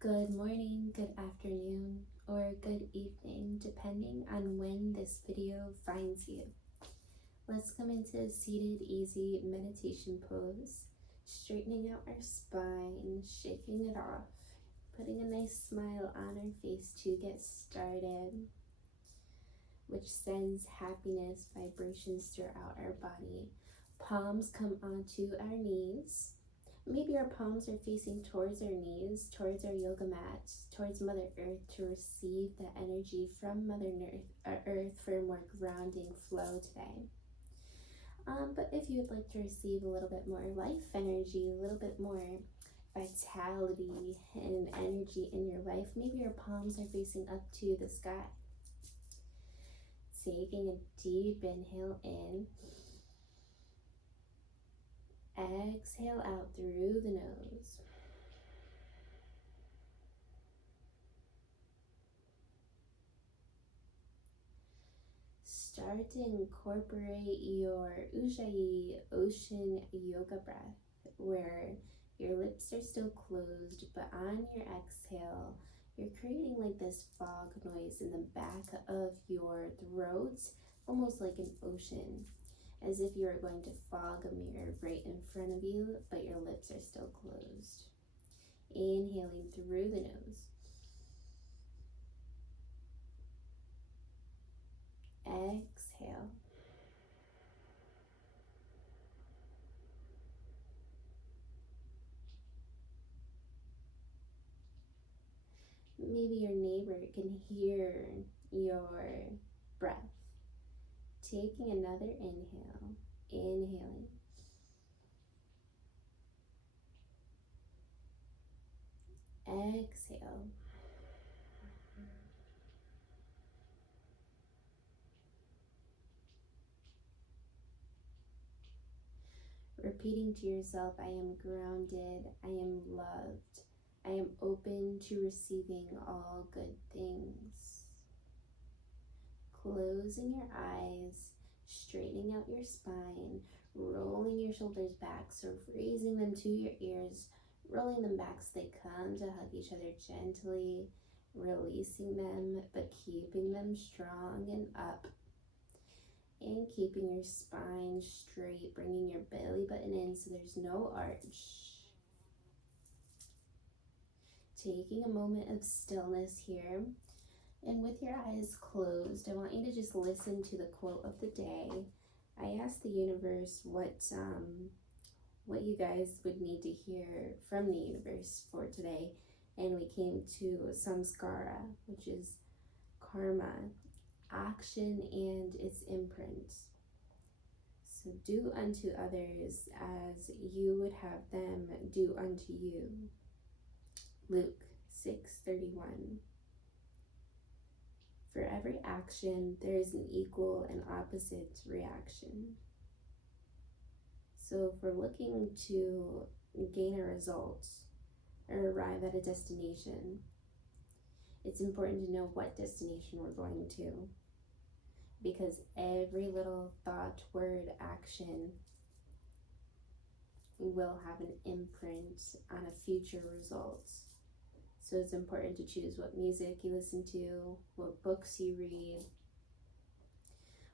Good morning, good afternoon, or good evening, depending on when this video finds you. Let's come into a seated, easy meditation pose, straightening out our spine, shaking it off, putting a nice smile on our face to get started, which sends happiness vibrations throughout our body. Palms come onto our knees. Maybe our palms are facing towards our knees, towards our yoga mat, towards Mother Earth to receive the energy from Mother Earth for a more grounding flow today. But if you would like to receive a little bit more life energy, a little bit more vitality and energy in your life, maybe your palms are facing up to the sky. Taking a deep inhale in. Exhale out through the nose. Start to incorporate your Ujjayi ocean yoga breath, where your lips are still closed, but on your exhale, you're creating like this fog noise in the back of your throat, almost like an ocean, as if you were going to fog a mirror right in front of you, but your lips are still closed. Inhaling through the nose. Exhale. Maybe your neighbor can hear your breath. Taking another inhale. Inhaling. Exhale. Repeating to yourself, I am grounded, I am loved, I am open to receiving all good things. Closing your eyes, straightening out your spine, rolling your shoulders back, so raising them to your ears, rolling them back so they come to hug each other gently, releasing them, but keeping them strong and up. And keeping your spine straight, bringing your belly button in so there's no arch. Taking a moment of stillness here. And with your eyes closed, I want you to just listen to the quote of the day. I asked the universe what you guys would need to hear from the universe for today. And we came to samskara, which is karma, action and its imprint. So do unto others as you would have them do unto you. Luke 6:31. For every action, there is an equal and opposite reaction. So if we're looking to gain a result or arrive at a destination, it's important to know what destination we're going to, because every little thought, word, action will have an imprint on a future result. So it's important to choose what music you listen to, what books you read,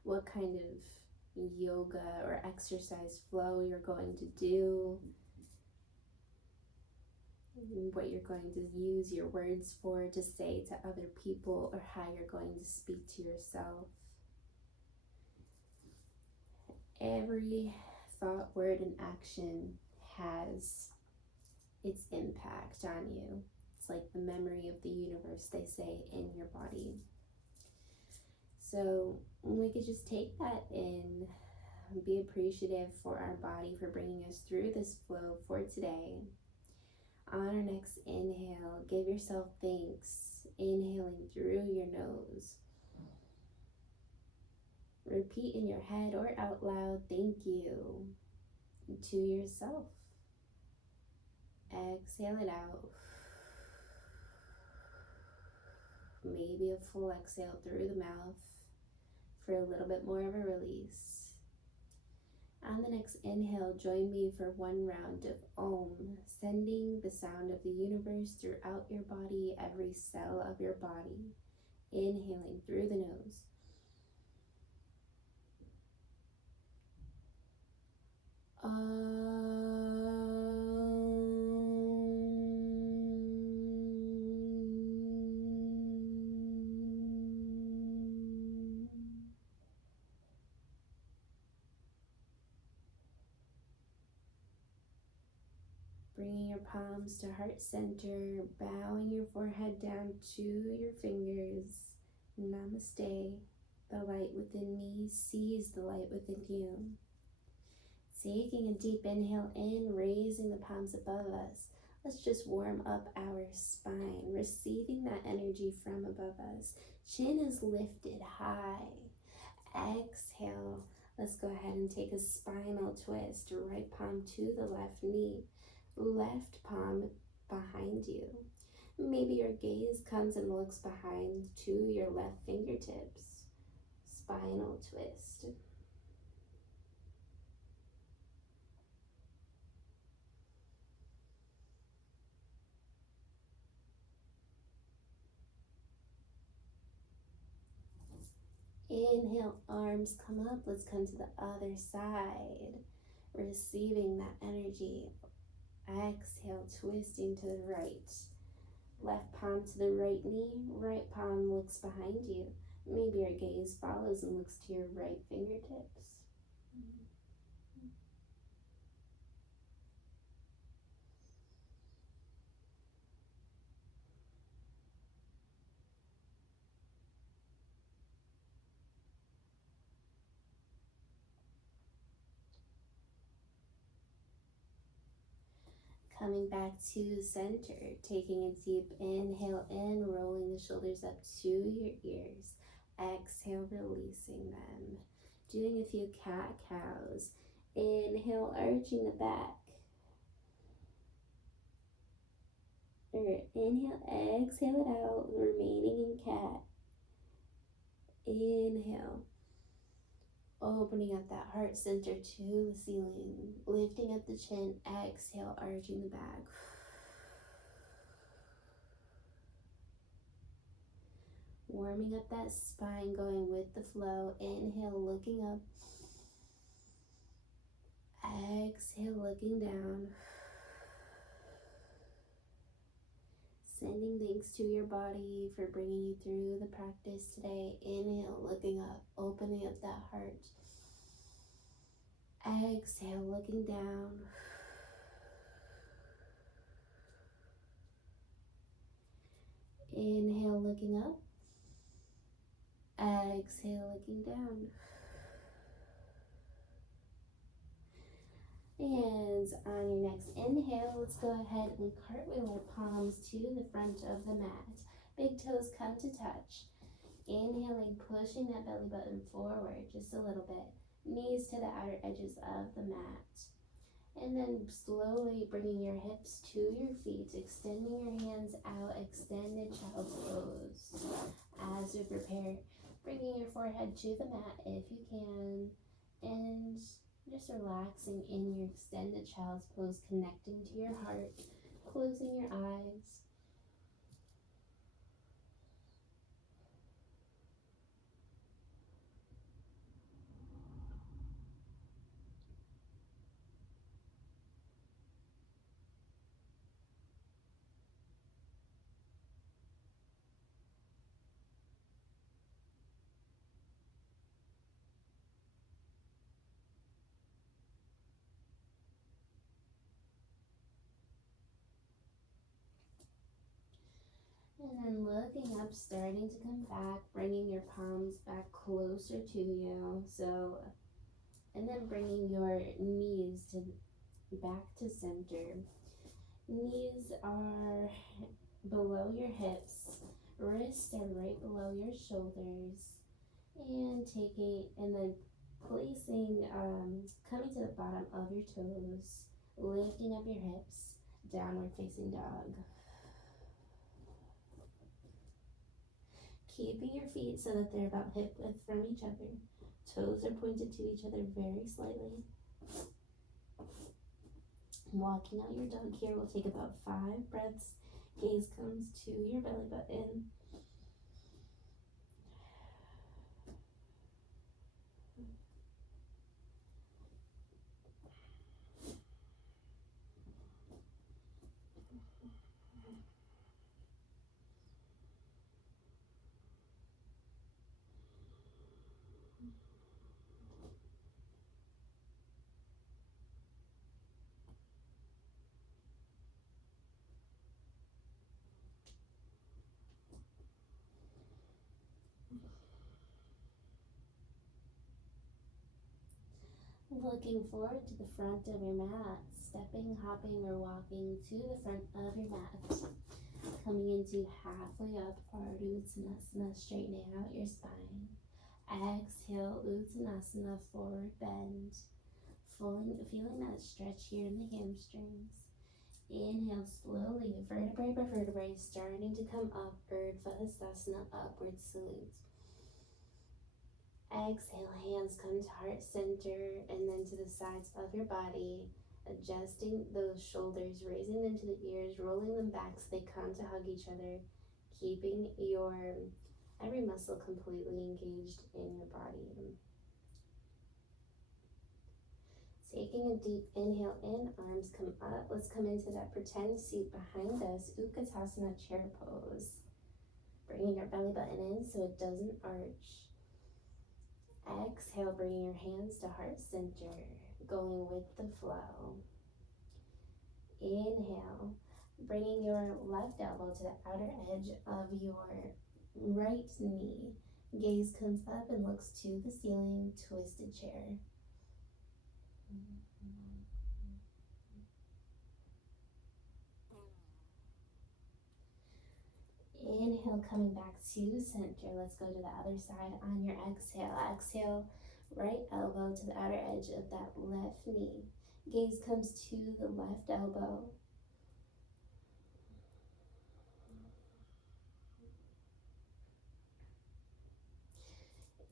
what kind of yoga or exercise flow you're going to do, what you're going to use your words for to say to other people, or how you're going to speak to yourself. Every thought, word, and action has its impact on you. It's like the memory of the universe, they say, in your body. So we could just take that in, be appreciative for our body for bringing us through this flow for today. On our next inhale, give yourself thanks, inhaling through your nose. Repeat in your head or out loud, thank you, to yourself. Exhale it out. Maybe a full exhale through the mouth for a little bit more of a release. On the next inhale, join me for one round of Om, sending the sound of the universe throughout your body, every cell of your body. Inhaling through the nose. Bringing your palms to heart center, bowing your forehead down to your fingers. Namaste. The light within me sees the light within you. Taking a deep inhale in, raising the palms above us. Let's just warm up our spine, receiving that energy from above us. Chin is lifted high. Exhale. Let's go ahead and take a spinal twist. Right palm to the left knee. Left palm behind you. Maybe your gaze comes and looks behind to your left fingertips. Spinal twist. Inhale, arms come up. Let's come to the other side. Receiving that energy. Exhale, twisting to the right. Left palm to the right knee. Right palm looks behind you. Maybe your gaze follows and looks to your right fingertips. Coming back to center, taking a deep inhale in, rolling the shoulders up to your ears. Exhale, releasing them. Doing a few cat-cows. Inhale, arching the back. Inhale, exhale it out, remaining in cat. Inhale, opening up that heart center to the ceiling, lifting up the chin. Exhale, arching the back. Warming up that spine, going with the flow. Inhale, looking up. Exhale, looking down. Sending thanks to your body for bringing you through the practice today. Inhale, looking up, opening up that heart. Exhale, looking down. Inhale, looking up. Exhale, looking down. And on your next inhale, let's go ahead and cartwheel our palms to the front of the mat. Big toes come to touch. Inhaling, pushing that belly button forward just a little bit. Knees to the outer edges of the mat. And then slowly bringing your hips to your feet, extending your hands out, extended child's pose. As you prepare, bringing your forehead to the mat if you can, and just relaxing in your extended child's pose, connecting to your heart, closing your eyes. And then looking up, starting to come back, bringing your palms back closer to you. And then bringing your knees back to center. Knees are below your hips. Wrists are right below your shoulders. And then placing, coming to the bottom of your toes, lifting up your hips, downward facing dog. Keeping your feet so that they're about hip width from each other. Toes are pointed to each other very slightly. Walking out your dog here will take about 5 breaths. Gaze comes to your belly button. Looking forward to the front of your mat, stepping, hopping, or walking to the front of your mat. Coming into halfway up, Ardha Uttanasana, straightening out your spine. Exhale, Uttanasana, forward bend. Feeling that stretch here in the hamstrings. Inhale slowly, vertebrae by vertebrae, starting to come up, Urdhva Hastasana, upward salute. Exhale, hands come to heart center and then to the sides of your body, adjusting those shoulders, raising them to the ears, rolling them back so they come to hug each other, keeping your every muscle completely engaged in your body. Taking a deep inhale in, arms come up. Let's come into that pretend seat behind us, Utkatasana chair pose. Bringing your belly button in so it doesn't arch. Exhale, bringing your hands to heart center, going with the flow. Inhale, bringing your left elbow to the outer edge of your right knee. Gaze comes up and looks to the ceiling, twisted chair. Inhale, coming back to center. Let's go to the other side on your exhale. Exhale, right elbow to the outer edge of that left knee. Gaze comes to the left elbow.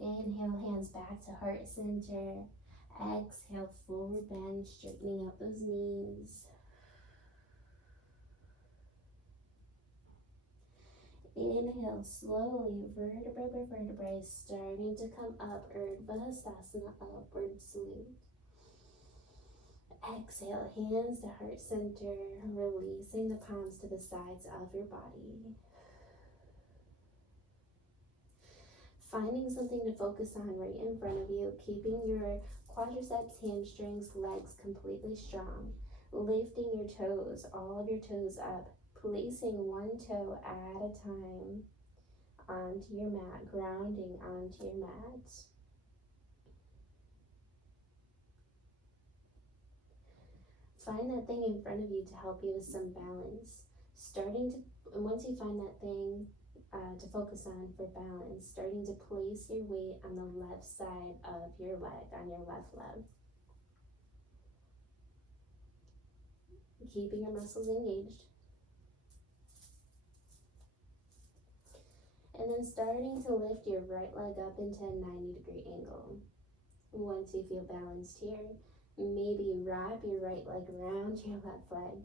Inhale, hands back to heart center. Exhale, forward bend, straightening out those knees. Inhale, slowly, vertebrae by vertebrae, starting to come up, Urdhva Hastasana, upward salute. Exhale, hands to heart center, releasing the palms to the sides of your body. Finding something to focus on right in front of you, keeping your quadriceps, hamstrings, legs completely strong. Lifting your toes, all of your toes up, placing one toe at a time onto your mat, grounding onto your mat. Find that thing in front of you to help you with some balance. Once you find that thing to focus on for balance, starting to place your weight on the left side of your leg, on your left leg. Keeping your muscles engaged. And then starting to lift your right leg up into a 90-degree angle. Once you feel balanced here, maybe wrap your right leg around your left leg.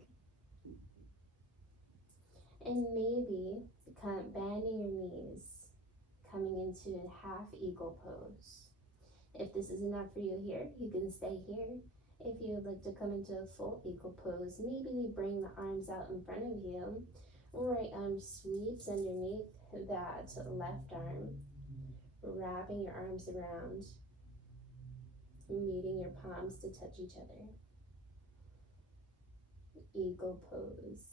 And maybe bending your knees, coming into a half eagle pose. If this is enough for you here, you can stay here. If you would like to come into a full eagle pose, maybe bring the arms out in front of you. Right arm sweeps underneath that left arm, wrapping your arms around, meeting your palms to touch each other. Eagle pose.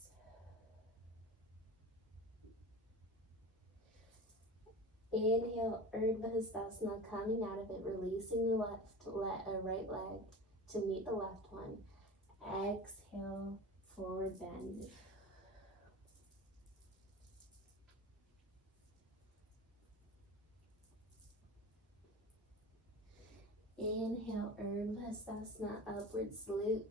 Inhale, Urdhva Hastasana, coming out of it, releasing the right leg to meet the left one. Exhale, forward bend. Inhale, Urdhva Hastasana, upward salute.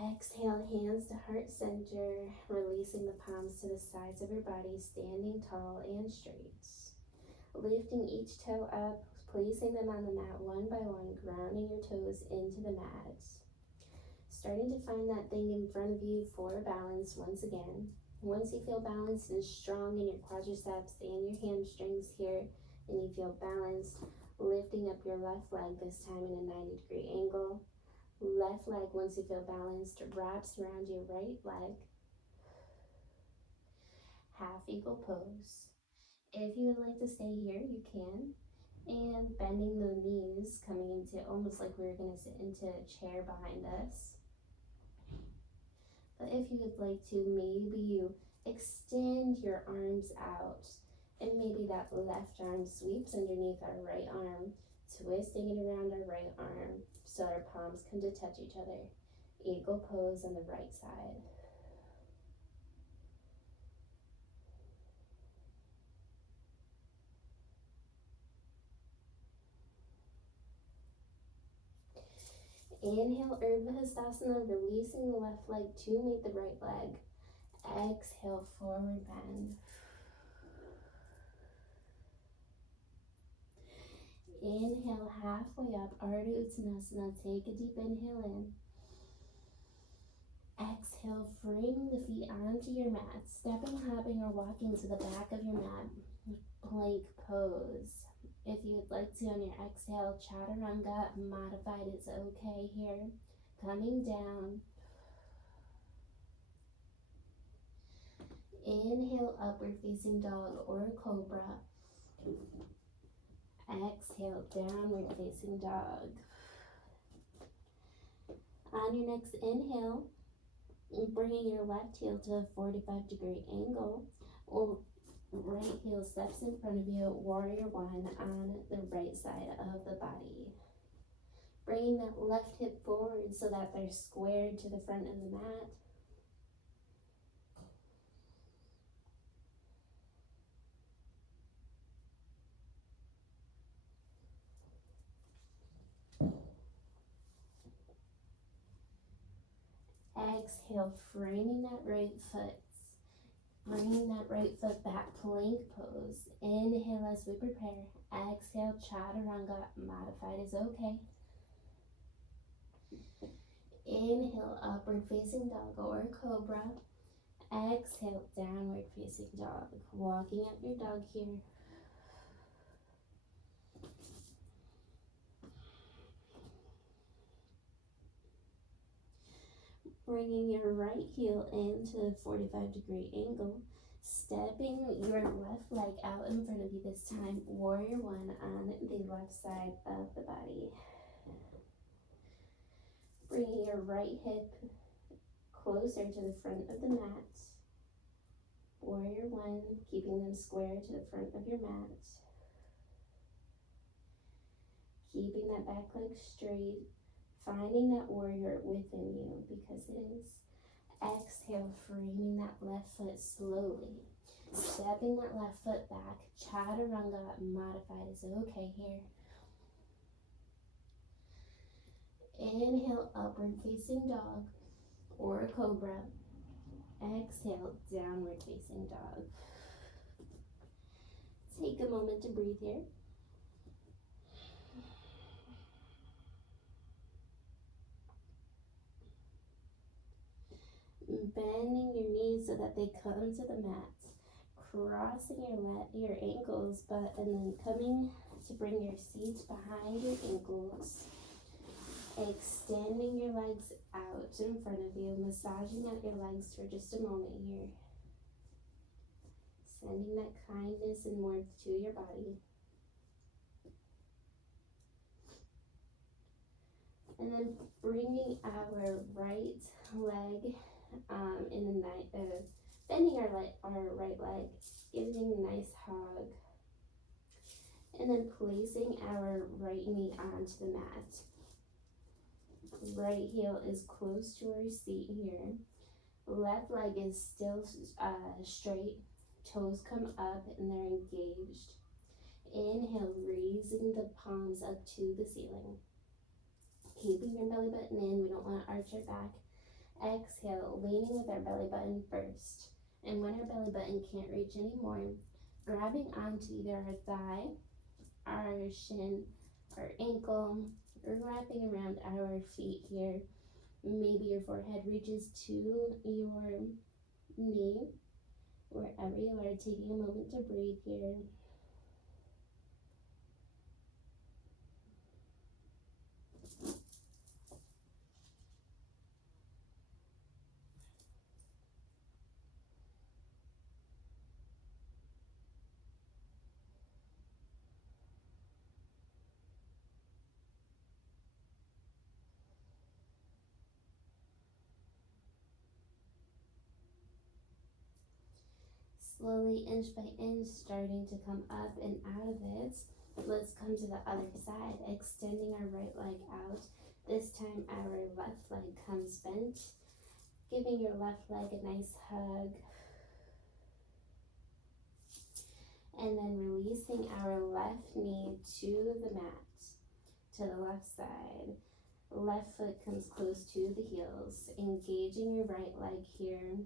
Exhale, hands to heart center, releasing the palms to the sides of your body, standing tall and straight. Lifting each toe up, placing them on the mat one by one, grounding your toes into the mat. Starting to find that thing in front of you for balance once again. Once you feel balanced and strong in your quadriceps and your hamstrings here, and you feel balanced, lifting up your left leg, this time in a 90-degree angle. Left leg, once you feel balanced, wraps around your right leg. Half eagle pose. If you would like to stay here, you can. And bending the knees, coming into almost like we're going to sit into a chair behind us. But if you would like to, maybe you extend your arms out, and maybe that left arm sweeps underneath our right arm, twisting it around our right arm so our palms come to touch each other. Eagle pose on the right side. Inhale, Vinyasa, releasing the left leg to meet the right leg. Exhale, forward bend. Inhale, halfway up, Ardha Uttanasana. Take a deep inhale in. Exhale, bring the feet onto your mat. Stepping, hopping, or walking to the back of your mat. Plank pose. If you would like to, on your exhale, Chaturanga, modified is okay here. Coming down. Inhale, upward facing dog or cobra. Exhale, downward facing dog. On your next inhale, bringing your left heel to a 45-degree angle, or right heel steps in front of you, warrior one on the right side of the body. Bringing that left hip forward so that they're squared to the front of the mat. Exhale, framing that right foot. Bringing that right foot back, plank pose. Inhale as we prepare. Exhale, Chaturanga, modified is okay. Inhale, upward facing dog or cobra. Exhale, downward facing dog. Walking up your dog here. Bringing your right heel into a 45-degree angle. Stepping your left leg out in front of you this time. Warrior one on the left side of the body. Bringing your right hip closer to the front of the mat. Warrior one, keeping them square to the front of your mat. Keeping that back leg straight. Finding that warrior within you, because it is. Exhale, framing that left foot slowly. Stepping that left foot back. Chaturanga, modified is okay here. Inhale, upward facing dog or cobra. Exhale, downward facing dog. Take a moment to breathe here. Bending your knees so that they come to the mat. Crossing your ankles, and then coming to bring your seat behind your ankles. Extending your legs out in front of you, massaging out your legs for just a moment here. Sending that kindness and warmth to your body. And then bringing our right leg bending our right leg, giving a nice hug, and then placing our right knee onto the mat. Right heel is close to our seat here. Left leg is still straight. Toes come up and they're engaged. Inhale, raising the palms up to the ceiling. Keeping your belly button in, we don't want to arch our back. Exhale, leaning with our belly button first. And when our belly button can't reach anymore, grabbing onto either our thigh, our shin, our ankle, or wrapping around our feet here. Maybe your forehead reaches to your knee. Wherever you are, taking a moment to breathe here. Slowly, inch by inch, starting to come up and out of it. Let's come to the other side, extending our right leg out. This time our left leg comes bent, giving your left leg a nice hug. And then releasing our left knee to the mat, to the left side. Left foot comes close to the heels, engaging your right leg here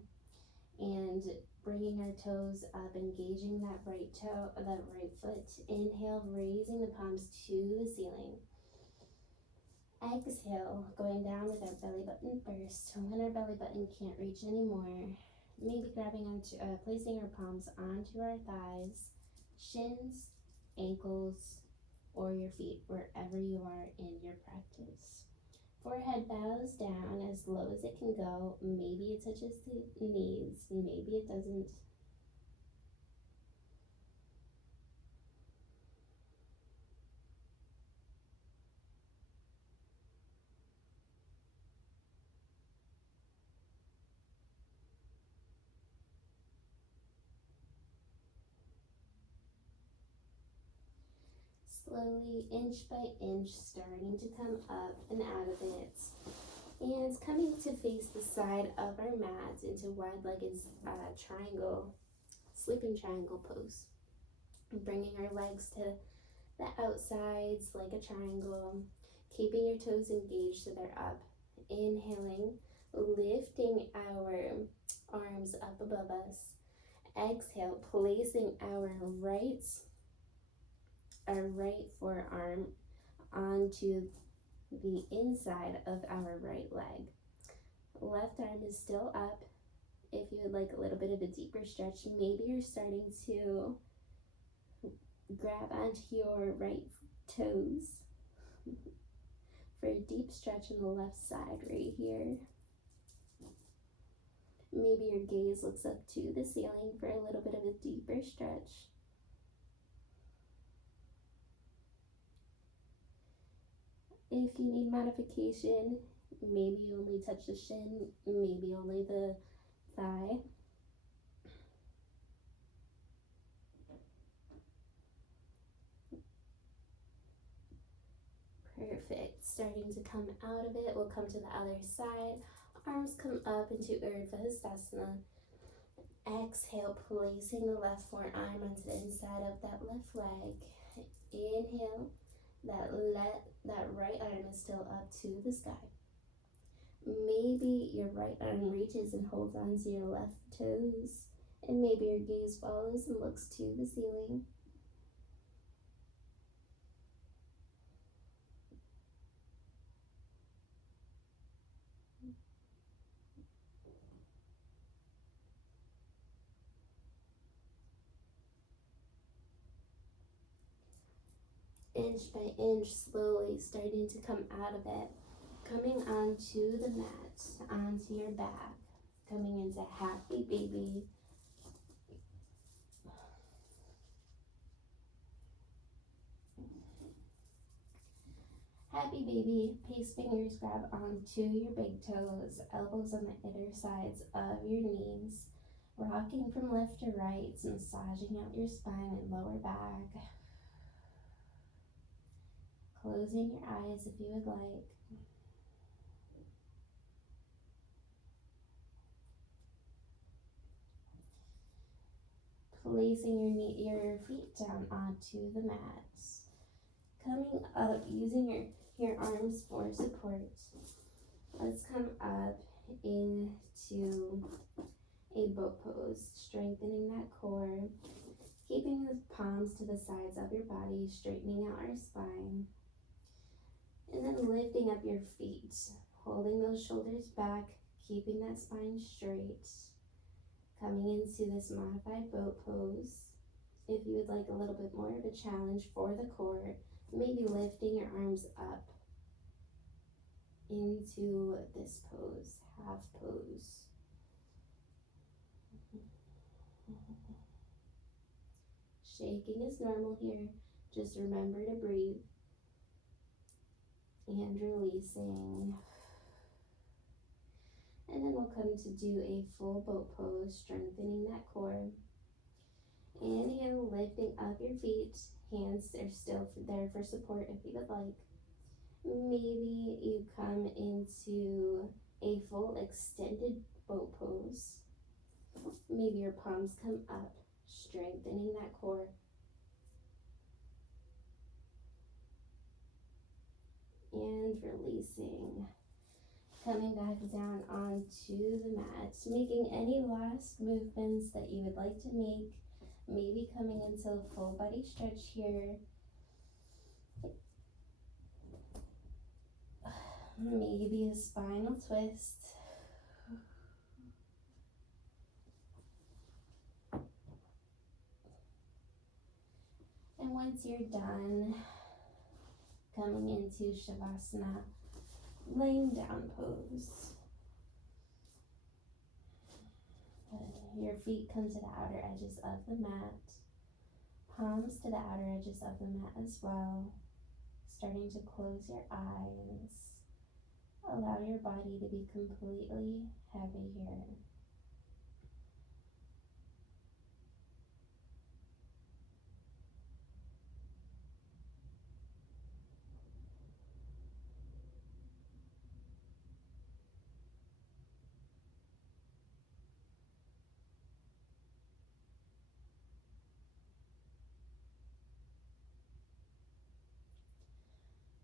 and bringing our toes up, engaging that right toe, that right foot. Inhale, raising the palms to the ceiling. Exhale, going down with our belly button first. When our belly button can't reach anymore, maybe grabbing onto, placing our palms onto our thighs, shins, ankles, or your feet, wherever you are in your practice. Forehead bows down as low as it can go. Maybe it touches the knees, maybe it doesn't. Slowly, inch by inch, starting to come up and out of it. And coming to face the side of our mat into wide-legged triangle, sleeping triangle pose. Bringing our legs to the outsides like a triangle, keeping your toes engaged so they're up. Inhaling, lifting our arms up above us. Exhale, placing our right forearm onto the inside of our right leg. Left arm is still up. If you would like a little bit of a deeper stretch, maybe you're starting to grab onto your right toes for a deep stretch on the left side right here. Maybe your gaze looks up to the ceiling for a little bit of a deeper stretch. If you need modification, maybe you only touch the shin, maybe only the thigh. Perfect. Starting to come out of it, we'll come to the other side. Arms come up into Vinyasa. Exhale, placing the left forearm onto the inside of that left leg. Inhale, that right arm is still up to the sky. Maybe your right arm reaches and holds onto your left toes, and maybe your gaze follows and looks to the ceiling. Inch by inch, slowly starting to come out of it, coming onto the mat, onto your back, coming into happy baby. Happy baby, pace fingers grab onto your big toes, elbows on the inner sides of your knees, rocking from left to right, massaging out your spine and lower back. Closing your eyes if you would like. Placing your feet down onto the mat. Coming up, using your arms for support. Let's come up into a boat pose, strengthening that core, keeping the palms to the sides of your body, straightening out our spine. And then lifting up your feet, Holding those shoulders back, keeping that spine straight. Coming into this modified boat pose. If you would like a little bit more of a challenge for the core, maybe lifting your arms up into this pose, half pose. Shaking is normal here. Just remember to breathe and releasing. And then we'll come to do a full boat pose, strengthening that core. Inhale, lifting up your feet. Hands are still there for support if you would like. Maybe you come into a full extended boat pose. Maybe your palms come up, strengthening that core. And releasing. Coming back down onto the mat, making any last movements that you would like to make. Maybe coming into a full body stretch here. Maybe a spinal twist. And once you're done, coming into Shavasana, laying down pose. Your feet come to the outer edges of the mat, palms to the outer edges of the mat as well. Starting to close your eyes. Allow your body to be completely heavy here.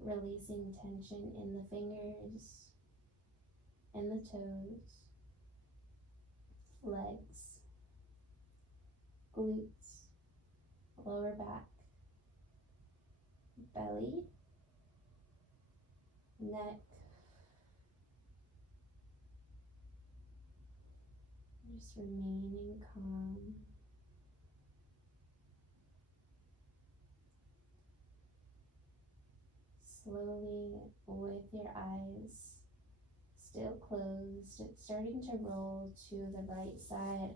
Releasing tension in the fingers and the toes, legs, glutes, lower back, belly, neck. Just remaining calm. Slowly, with your eyes still closed, starting to roll to the right side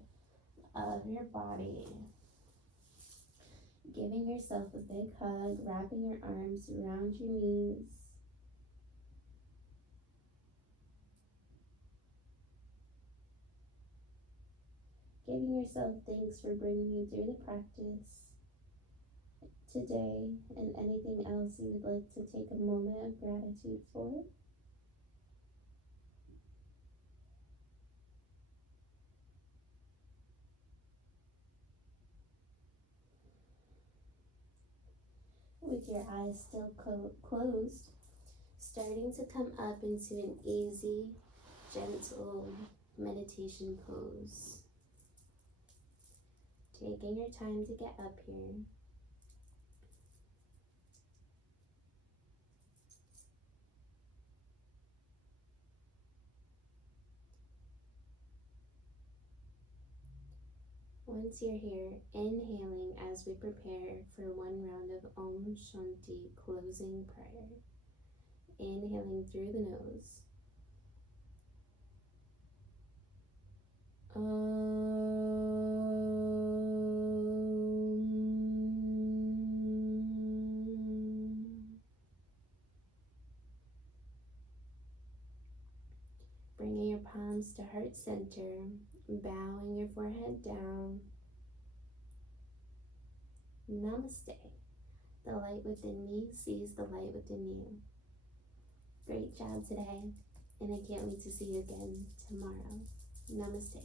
of your body. Giving yourself a big hug, wrapping your arms around your knees. Giving yourself thanks for bringing you through the practice today, and anything else you would like to take a moment of gratitude for. With your eyes still closed, starting to come up into an easy, gentle meditation pose. Taking your time to get up here. Once you're here, inhaling as we prepare for one round of Om Shanti closing prayer. Inhaling through the nose. Bringing your palms to heart center, bowing your forehead down. Namaste. The light within me sees the light within you. Great job today, and I can't wait to see you again tomorrow. Namaste.